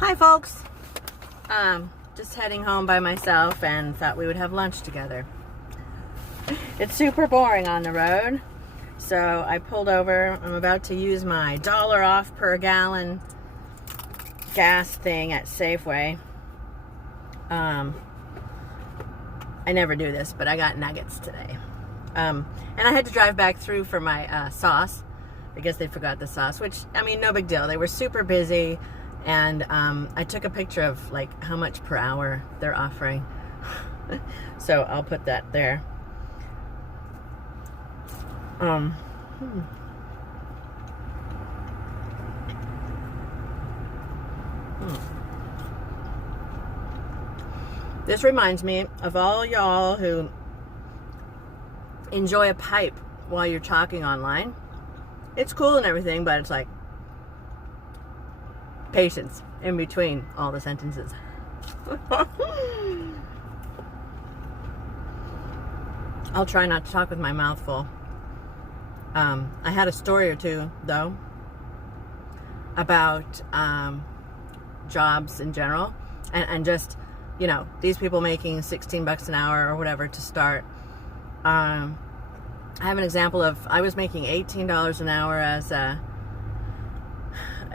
Hi folks, just heading home by myself and thought we would have lunch together. It's super boring on the road, so I pulled over. I'm about to use my $1 off per gallon gas thing at Safeway. I never do this, but I got nuggets today. And I had to drive back through for my sauce because they forgot the sauce, which, I mean, no big deal. They were super busy. And I took a picture of like how much per hour they're offering. So I'll put that there. This reminds me of all y'all who enjoy a pipe while you're talking online. It's cool and everything, but it's like patience in between all the sentences. I'll try not to talk with my mouth full. I had a story or two, though, about jobs in general, and just, you know, these people making $16 an hour or whatever to start. I have an example of, I was making $18 an hour as a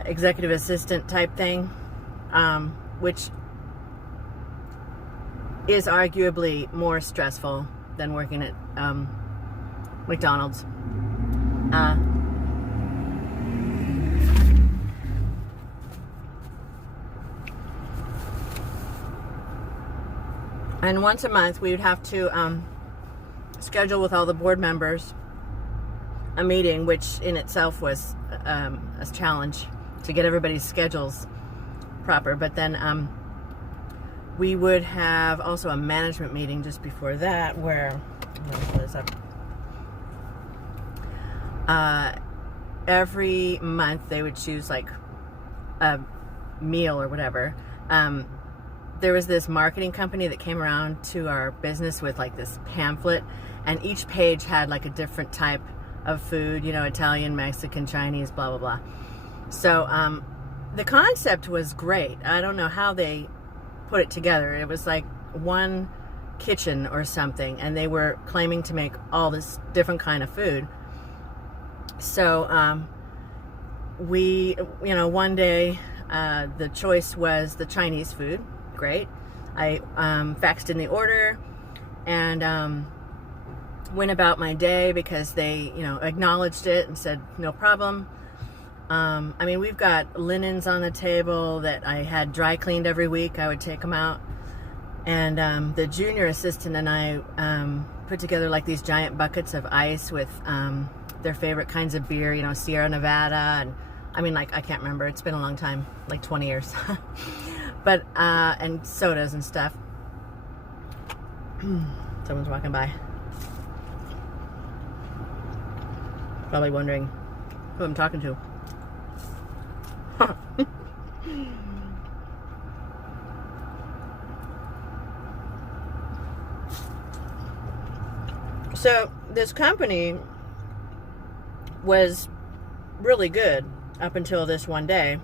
executive assistant type thing, which is arguably more stressful than working at McDonald's. And once a month we would have to schedule with all the board members a meeting, which in itself was a challenge to get everybody's schedules proper. But then we would have also a management meeting just before that, where, let me pull this up. Every month they would choose like a meal or whatever. There was this marketing company that came around to our business with like this pamphlet, and each page had like a different type of food, you know, Italian, Mexican, Chinese, blah, blah, blah. So the concept was great. I don't know how they put it together. It was like one kitchen or something, and they were claiming to make all this different kind of food. So we, you know, one day the choice was the Chinese food. Great. I faxed in the order and went about my day because they, you know, acknowledged it and said no problem. I mean, we've got linens on the table that I had dry cleaned every week. I would take them out. And the junior assistant and I put together like these giant buckets of ice with their favorite kinds of beer, you know, Sierra Nevada. And I mean, like, I can't remember. It's been a long time, like 20 years. But, and sodas and stuff. Someone's walking by. Probably wondering who I'm talking to. So this company was really good up until this one day,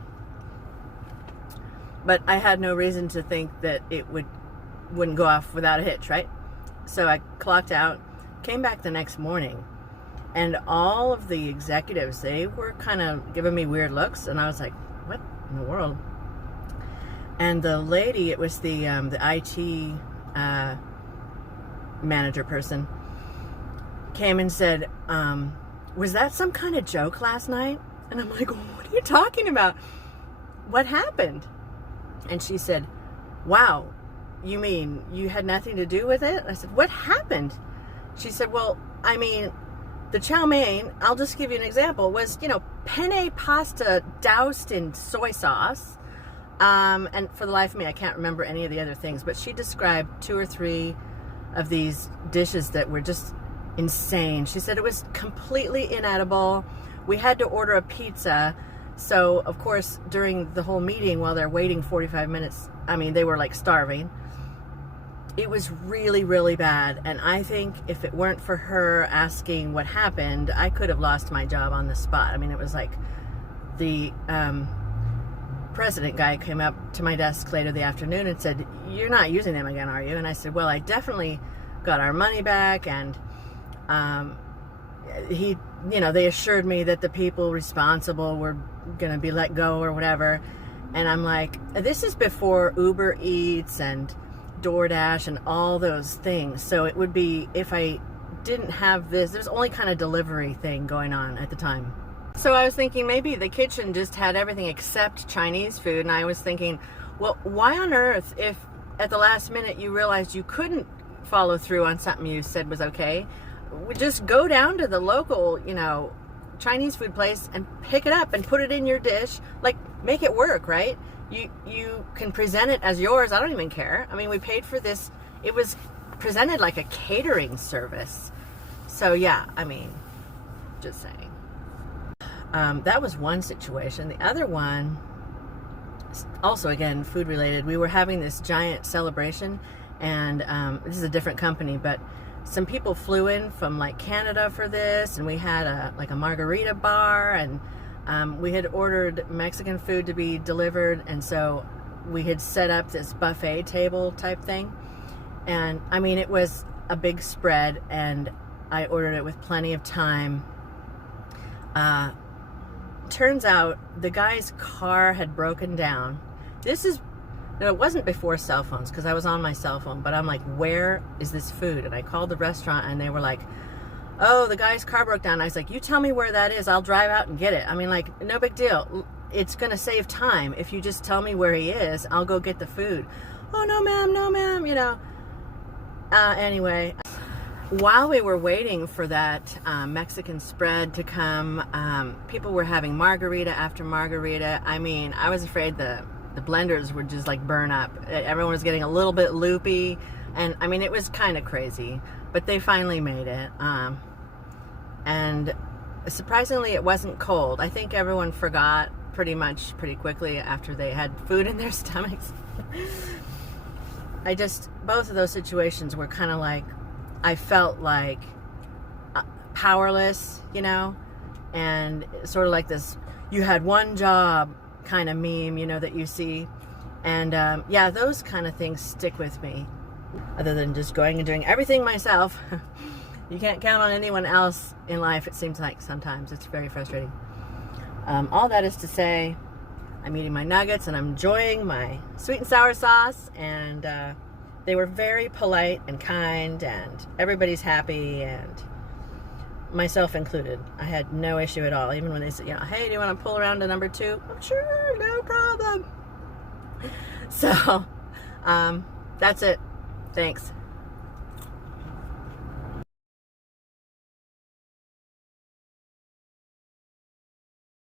but I had no reason to think that it wouldn't go off without a hitch, right? So I clocked out, came back the next morning, and all of the executives, they were kind of giving me weird looks, and I was like, what in the world? And the lady, it was the IT manager person, came and said, was that some kind of joke last night? And I'm like, what are you talking about? What happened? And she said, wow, you mean you had nothing to do with it? I said, what happened? She said, well, I mean, the chow mein, I'll just give you an example, was, you know, penne pasta doused in soy sauce. And for the life of me, I can't remember any of the other things, but she described 2 or 3 of these dishes that were just insane. She said it was completely inedible. We had to order a pizza. So, of course, during the whole meeting, while they're waiting 45 minutes, I mean, they were like starving. It was really, really bad. And I think if it weren't for her asking what happened, I could have lost my job on the spot. I mean, it was like the president guy came up to my desk later the afternoon and said, "You're not using them again, are you?" And I said, "Well, I definitely got our money back, and they assured me that the people responsible were going to be let go or whatever." And I'm like, this is before Uber Eats and DoorDash and all those things. So it would be, if I didn't have this, there's only kind of delivery thing going on at the time. So I was thinking maybe the kitchen just had everything except Chinese food. And I was thinking, well, why on earth, if at the last minute you realized you couldn't follow through on something you said was okay, just go down to the local, Chinese food place and pick it up and put it in your dish. Like, make it work, right? You can present it as yours. I don't even care. I mean, we paid for this. It was presented like a catering service. So yeah, I mean, just saying. That was one situation. The other one, also again, food related. We were having this giant celebration, and this is a different company, but some people flew in from like Canada for this, and we had a margarita bar, and we had ordered Mexican food to be delivered, and so we had set up this buffet table type thing. And I mean, it was a big spread, and I ordered it with plenty of time. Turns out the guy's car had broken down. It wasn't before cell phones, because I was on my cell phone, but I'm like, where is this food? And I called the restaurant, and they were like, oh, the guy's car broke down. I was like, you tell me where that is, I'll drive out and get it. I mean, like, no big deal. It's going to save time. If you just tell me where he is, I'll go get the food. Oh, no, ma'am, anyway, while we were waiting for that Mexican spread to come, people were having margarita after margarita. I mean, I was afraid the blenders would just like burn up. Everyone was getting a little bit loopy, and I mean, it was kind of crazy, but they finally made it. And surprisingly, it wasn't cold. I think everyone forgot pretty quickly after they had food in their stomachs. Both of those situations were kind of like, I felt like powerless, and sort of like this, you had one job kind of meme, that you see. And yeah, those kind of things stick with me. Other than just going and doing everything myself. You can't count on anyone else in life, it seems like sometimes. It's very frustrating. All that is to say, I'm eating my nuggets and I'm enjoying my sweet and sour sauce, and they were very polite and kind, and everybody's happy, and myself included. I had no issue at all. Even when they said, hey, do you want to pull around to number 2? I'm sure, no problem. So, that's it. Thanks.